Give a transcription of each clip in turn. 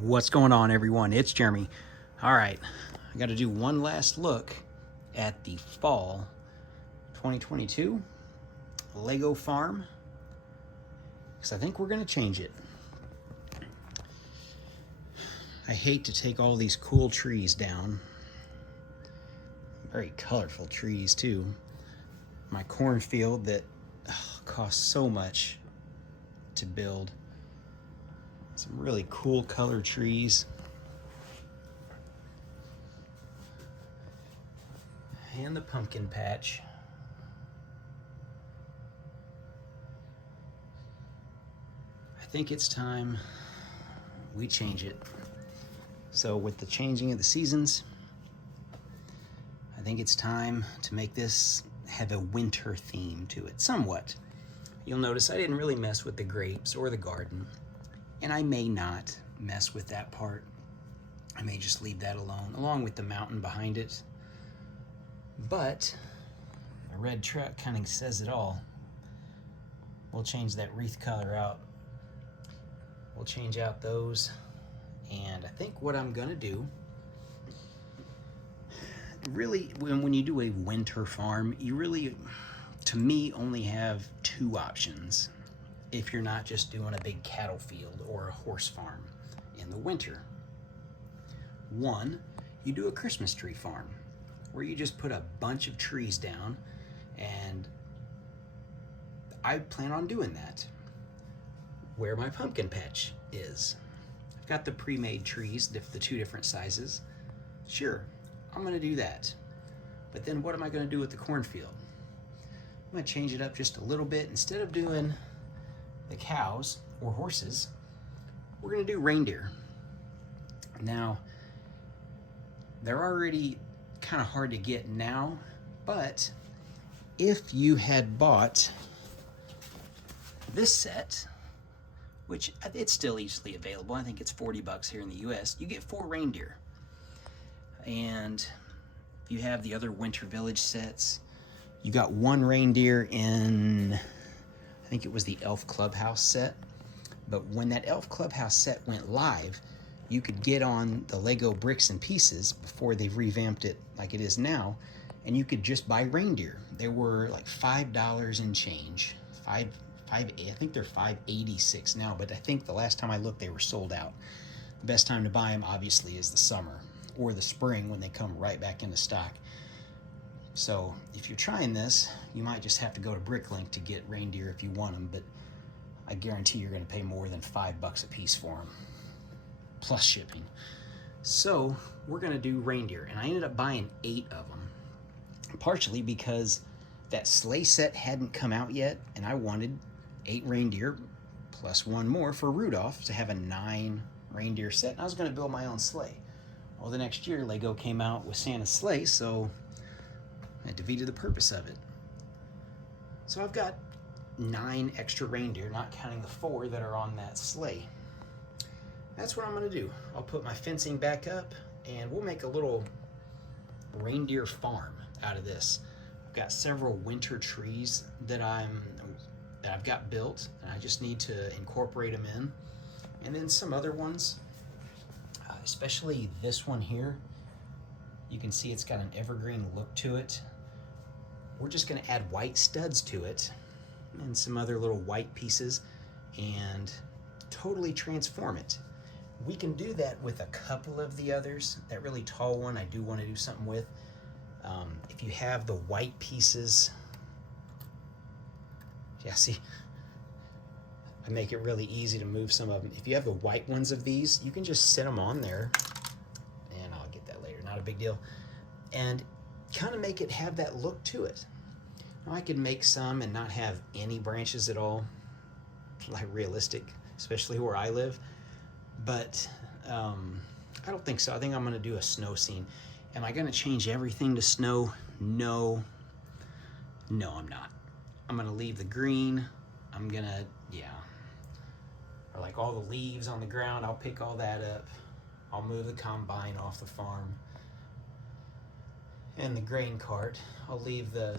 What's going on, everyone? It's Jeremy. All right, I got to do one last look at the fall 2022 Lego farm because I think we're going to change it. I hate to take all these cool trees down. Very colorful trees too. My cornfield that costs so much to build. Some really cool color trees. And the pumpkin patch. I think it's time we change it. So with the changing of the seasons, I think it's time to make this have a winter theme to it, somewhat. You'll notice I didn't really mess with the grapes or the garden. And I may not mess with that part. I may just leave that alone, along with the mountain behind it. But the red truck kind of says it all. We'll change that wreath color out. We'll change out those. And I think what I'm gonna do, really, when you do a winter farm, you really, to me, only have two options. If you're not just doing a big cattle field or a horse farm in the winter. One, you do a Christmas tree farm where you just put a bunch of trees down, and I plan on doing that where my pumpkin patch is. I've got the pre-made trees, the two different sizes. Sure, I'm gonna do that. But then what am I gonna do with the cornfield? I'm gonna change it up just a little bit. Instead of doing the cows or horses, we're gonna do reindeer. Now, they're already kind of hard to get now, but if you had bought this set, which it's still easily available, I think it's 40 bucks here in the US, you get 4 reindeer. And if you have the other Winter Village sets, you got 1 reindeer in, I think it was the Elf Clubhouse set. But when that Elf Clubhouse set went live, you could get on the Lego Bricks and Pieces before they've revamped it like it is now, and you could just buy reindeer. They were like $5 and change. I think they're $5.86 now, but I think the last time I looked they were sold out. The best time to buy them obviously is the summer or the spring when they come right back into stock. So if you're trying this, you might just have to go to Bricklink to get reindeer if you want them, but I guarantee you're gonna pay more than $5 a piece for them, plus shipping. So we're gonna do reindeer, and I ended up buying 8 of them, partially because that sleigh set hadn't come out yet, and I wanted 8 reindeer plus 1 more for Rudolph to have a 9 reindeer set, and I was gonna build my own sleigh. Well, the next year Lego came out with Santa's sleigh, so I defeated the purpose of it. So I've got 9 extra reindeer, not counting the 4 that are on that sleigh. That's what I'm gonna do. I'll put my fencing back up and we'll make a little reindeer farm out of this. I've got several winter trees that I've got built, and I just need to incorporate them in. And then some other ones, especially this one here. You can see it's got an evergreen look to it. We're just gonna add white studs to it and some other little white pieces and totally transform it. We can do that with a couple of the others. That really tall one I do want to do something with. If you have the white pieces, yeah, see, I make it really easy to move some of them. If you have the white ones of these, you can just set them on there, and I'll get that later, not a big deal, and kind of make it have that look to it. Now, I could make some and not have any branches at all, like realistic, especially where I live, but I don't think so. I think I'm gonna do a snow scene. Am I gonna change everything to snow? No, I'm not. I'm gonna leave the green. I'm gonna, yeah. Or like all the leaves on the ground, I'll pick all that up. I'll move the combine off the farm. And the grain cart, I'll leave the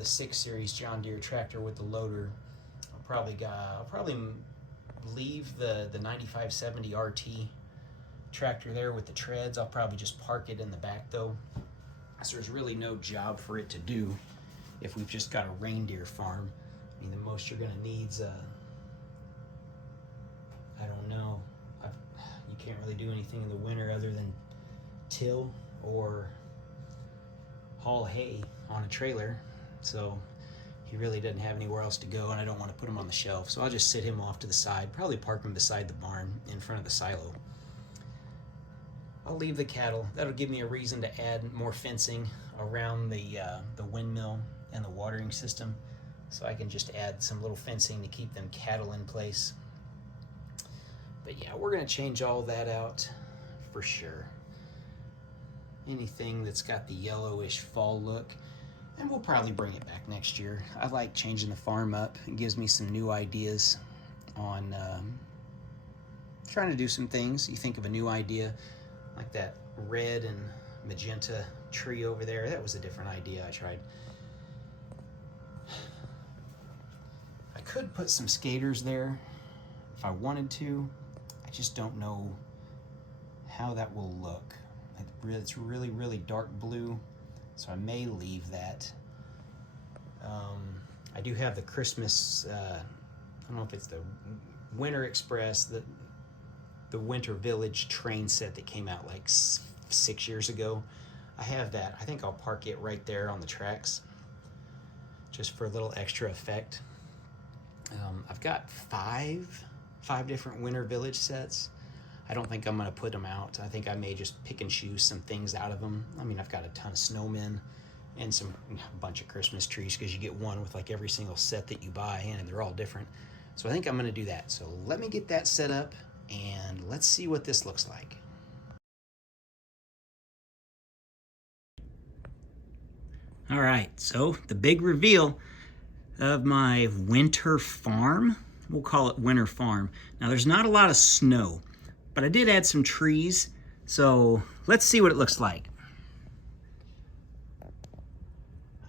6 Series John Deere tractor with the loader. I'll probably leave the 9570 RT tractor there with the treads. I'll probably just park it in the back though, so there's really no job for it to do if we've just got a reindeer farm. I mean, the most you're gonna need's I don't know, you can't really do anything in the winter other than till or haul hay on a trailer, so he really doesn't have anywhere else to go, and I don't want to put him on the shelf, so I'll just sit him off to the side, probably park him beside the barn in front of the silo. I'll leave the cattle. That'll give me a reason to add more fencing around the windmill and the watering system, so I can just add some little fencing to keep them cattle in place. But yeah, we're gonna change all that out for sure. Anything that's got the yellowish fall look, and we'll probably bring it back next year. I like changing the farm up. It gives me some new ideas on trying to do some things. You think of a new idea, like that red and magenta tree over there. That was a different idea I tried. I could put some skaters there if I wanted to. I just don't know how that will look. It's really, really dark blue, so I may leave that. I do have the Christmas, I don't know if it's the Winter Express, the Winter Village train set that came out like 6 years ago. I have that. I think I'll park it right there on the tracks just for a little extra effect. I've got five different Winter Village sets. I don't think I'm gonna put them out. I think I may just pick and choose some things out of them. I mean, I've got a ton of snowmen and a bunch of Christmas trees, because you get one with like every single set that you buy, and they're all different. So I think I'm gonna do that. So let me get that set up and let's see what this looks like. All right, so the big reveal of my winter farm. We'll call it winter farm. Now there's not a lot of snow, but I did add some trees, so let's see what it looks like.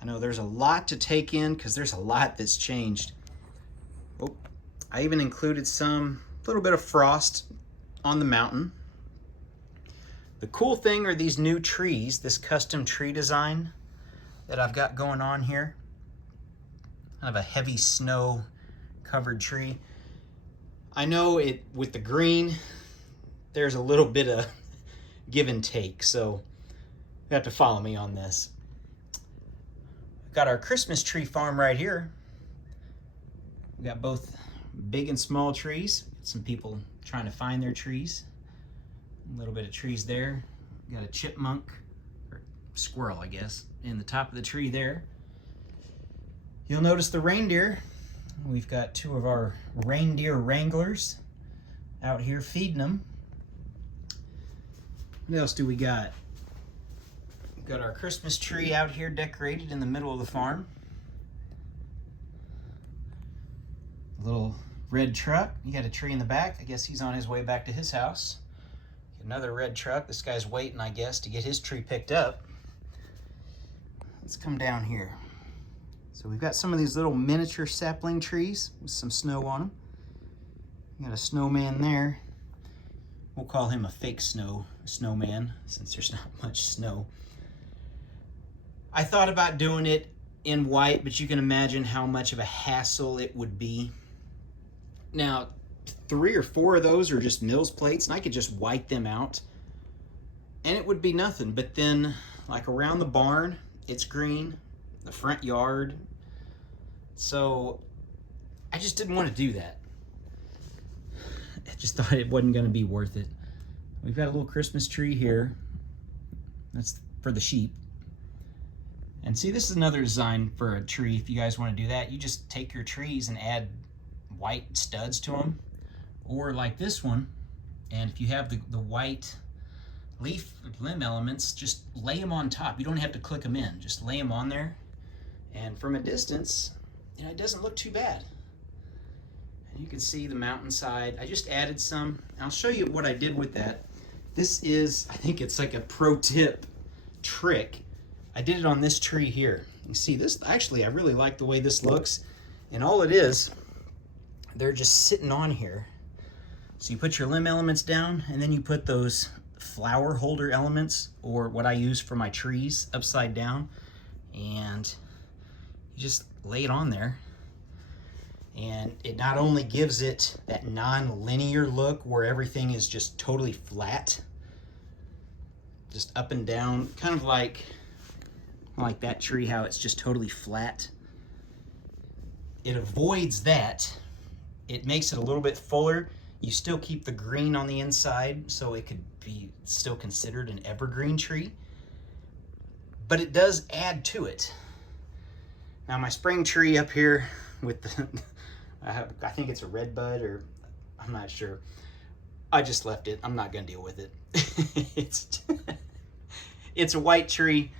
I know there's a lot to take in because there's a lot that's changed. Oh, I even included some little bit of frost on the mountain. The cool thing are these new trees, this custom tree design that I've got going on here. Kind of a heavy snow covered tree. I know it with the green, there's a little bit of give and take, so you have to follow me on this. We've got our Christmas tree farm right here. We got both big and small trees. Some people trying to find their trees. A little bit of trees there. We got a chipmunk, or squirrel, I guess, in the top of the tree there. You'll notice the reindeer. We've got two of our reindeer wranglers out here feeding them. What else do we got? We've got our Christmas tree out here decorated in the middle of the farm. A little red truck. You got a tree in the back. I guess he's on his way back to his house. Another red truck. This guy's waiting, I guess, to get his tree picked up. Let's come down here. So we've got some of these little miniature sapling trees with some snow on them. We got a snowman there. We'll call him a fake snowman, since there's not much snow. I thought about doing it in white, but you can imagine how much of a hassle it would be. Now, 3 or 4 of those are just Mills plates, and I could just white them out, and it would be nothing. But then, like around the barn, it's green, the front yard. So I just didn't want to do that. I just thought it wasn't going to be worth it. We've got a little Christmas tree here. That's for the sheep. And see, this is another design for a tree. If you guys want to do that, you just take your trees and add white studs to them. Or like this one, and if you have the white leaf limb elements, just lay them on top. You don't have to click them in, just lay them on there. And from a distance, you know, it doesn't look too bad. And you can see the mountainside. I just added some. I'll show you what I did with that. This is, I think it's like a pro tip trick. I did it on this tree here. You see this, actually I really like the way this looks. And all it is, they're just sitting on here. So you put your limb elements down, and then you put those flower holder elements, or what I use for my trees, upside down, and you just lay it on there. And it not only gives it that non-linear look where everything is just totally flat, just up and down, kind of like that tree, how it's just totally flat. It avoids that. It makes it a little bit fuller. You still keep the green on the inside, so it could be still considered an evergreen tree, but it does add to it. Now my spring tree up here with the I think it's a red bud, or I'm not sure. I just left it. I'm not gonna deal with it. It's a white tree.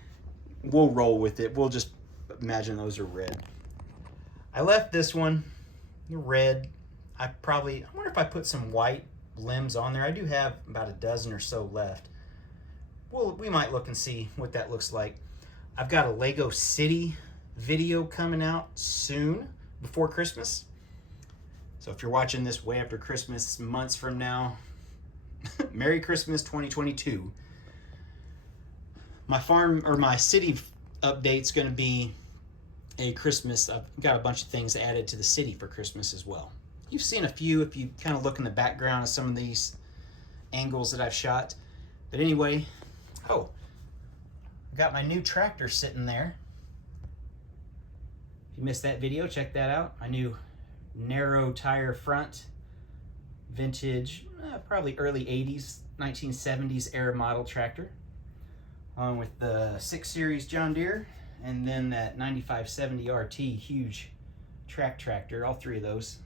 We'll roll with it. We'll just imagine those are red. I left this one, the red. I wonder if I put some white limbs on there. I do have about a dozen or so left. We might look and see what that looks like. I've got a Lego City video coming out soon, before Christmas. So if you're watching this way after Christmas, months from now, Merry Christmas 2022. My farm, or my city update's gonna be a Christmas. I've got a bunch of things added to the city for Christmas as well. You've seen a few if you kind of look in the background of some of these angles that I've shot. But anyway, oh, I've got my new tractor sitting there. If you missed that video, check that out. My new narrow tire front, vintage, probably early 80s, 1970s era model tractor, along with the 6 Series John Deere, and then that 9570 RT huge track tractor, all three of those.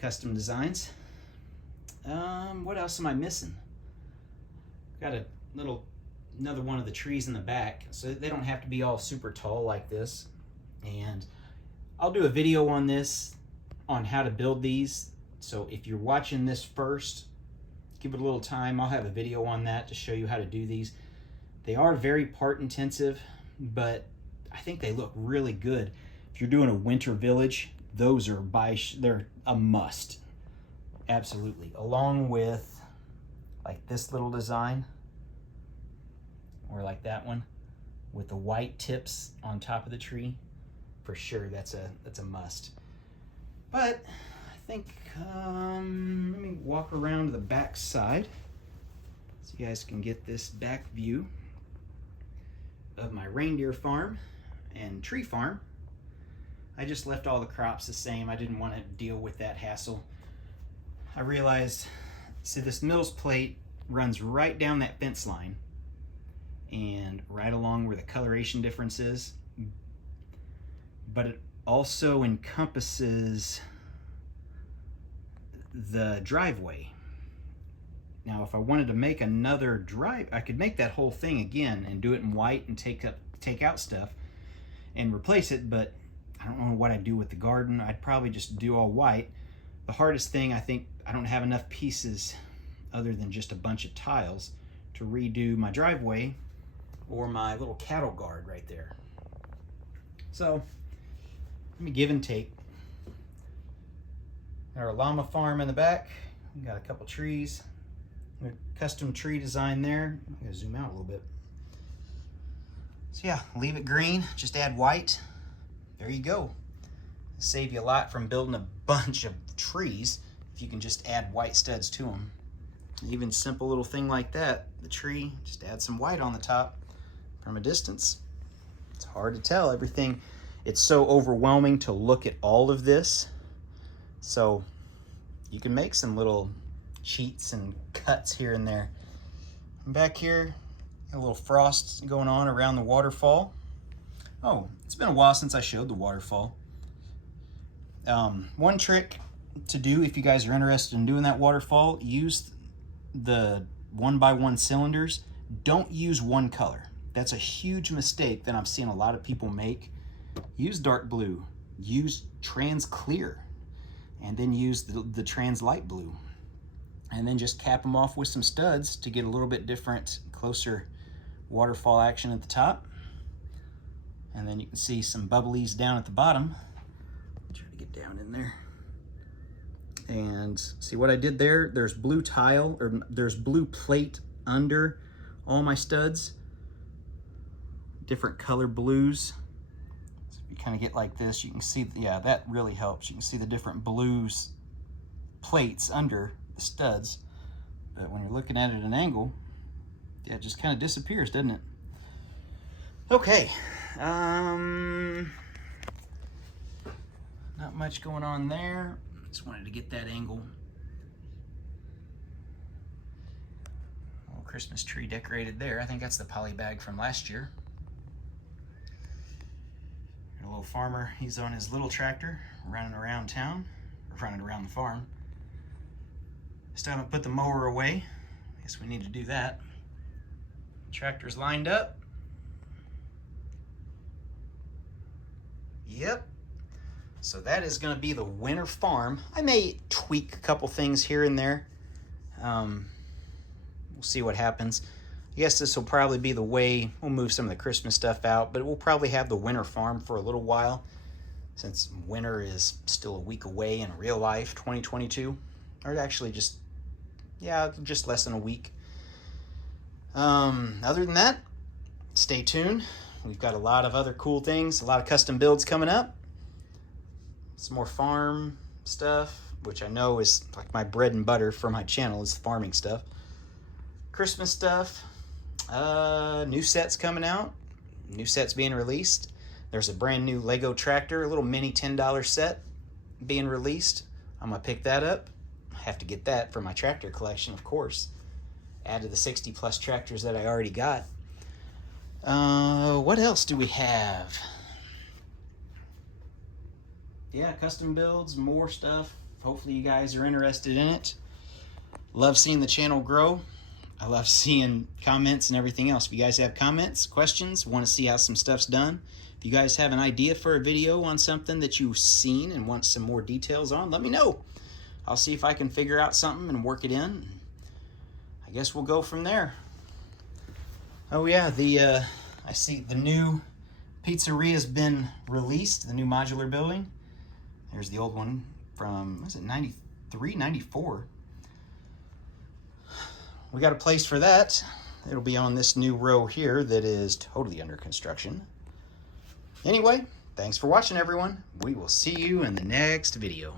Custom designs. What else am I missing? Got another one of the trees in the back, so they don't have to be all super tall like this. And I'll do a video on this, on how to build these. So if you're watching this first, give it a little time. I'll have a video on that to show you how to do these. They are very part intensive, but I think they look really good. If you're doing a winter village, those are they're a must. Absolutely. Along with like this little design, or like that one with the white tips on top of the tree. For sure, that's a must. But I think let me walk around to the back side so you guys can get this back view of my reindeer farm and tree farm. I just left all the crops the same. I didn't want to deal with that hassle. I realized, see, this Mills plate runs right down that fence line and right along where the coloration difference is, but it also encompasses the driveway. Now, if I wanted to make another drive, I could make that whole thing again and do it in white and take out stuff and replace it, but I don't know what I'd do with the garden. I'd probably just do all white. The hardest thing, I think, I don't have enough pieces other than just a bunch of tiles to redo my driveway or my little cattle guard right there. So let me give and take. Our llama farm in the back. We got a couple trees. A custom tree design there. I'm gonna zoom out a little bit. So yeah, leave it green, just add white. There you go. Save you a lot from building a bunch of trees if you can just add white studs to them. Even simple little thing like that, the tree, just add some white on the top from a distance. It's hard to tell everything. It's so overwhelming to look at all of this. So you can make some little cheats and cuts here and there. And back here, a little frost going on around the waterfall. Oh, it's been a while since I showed the waterfall. One trick to do if you guys are interested in doing that waterfall, use the 1x1 cylinders. Don't use one color. That's a huge mistake that I've seen a lot of people make. Use dark blue, use trans clear, and then use the trans light blue. And then just cap them off with some studs to get a little bit different, closer waterfall action at the top. And then you can see some bubblies down at the bottom. Try to get down in there. And see what I did there? There's blue tile, or there's blue plate under all my studs. Different color blues. So if you kind of get like this, you can see, yeah, that really helps. You can see the different blues plates under the studs. But when you're looking at it at an angle, yeah, it just kind of disappears, doesn't it? Okay. Not much going on there. Just wanted to get that angle. Little Christmas tree decorated there. I think that's the poly bag from last year. A little farmer, he's on his little tractor running around town, or running around the farm. It's time to put the mower away. Guess we need to do that. Tractor's lined up. Yep. So that is going to be the winter farm. I may tweak a couple things here and there. We'll see what happens. I guess this will probably be the way we'll move some of the Christmas stuff out, but we'll probably have the winter farm for a little while, since winter is still a week away in real life, 2022. Or actually just less than a week. Other than that, stay tuned. We've got a lot of other cool things, a lot of custom builds coming up. Some more farm stuff, which I know is like my bread and butter for my channel, is farming stuff. Christmas stuff, new sets coming out, new sets being released. There's a brand new Lego tractor, a little mini $10 set being released. I'm gonna pick that up. I have to get that for my tractor collection, of course. Add to the 60 plus tractors that I already got. What else do we have? Yeah, custom builds, more stuff. Hopefully you guys are interested in it. Love seeing the channel grow. I love seeing comments and everything else. If you guys have comments, questions, want to see how some stuff's done, if you guys have an idea for a video on something that you've seen and want some more details on, let me know. I'll see if I can figure out something and work it in. I guess we'll go from there. Oh yeah, I see the new pizzeria's been released, the new modular building. There's the old one from, was it 93, 94? We got a place for that. It'll be on this new row here that is totally under construction. Anyway, thanks for watching, everyone. We will see you in the next video.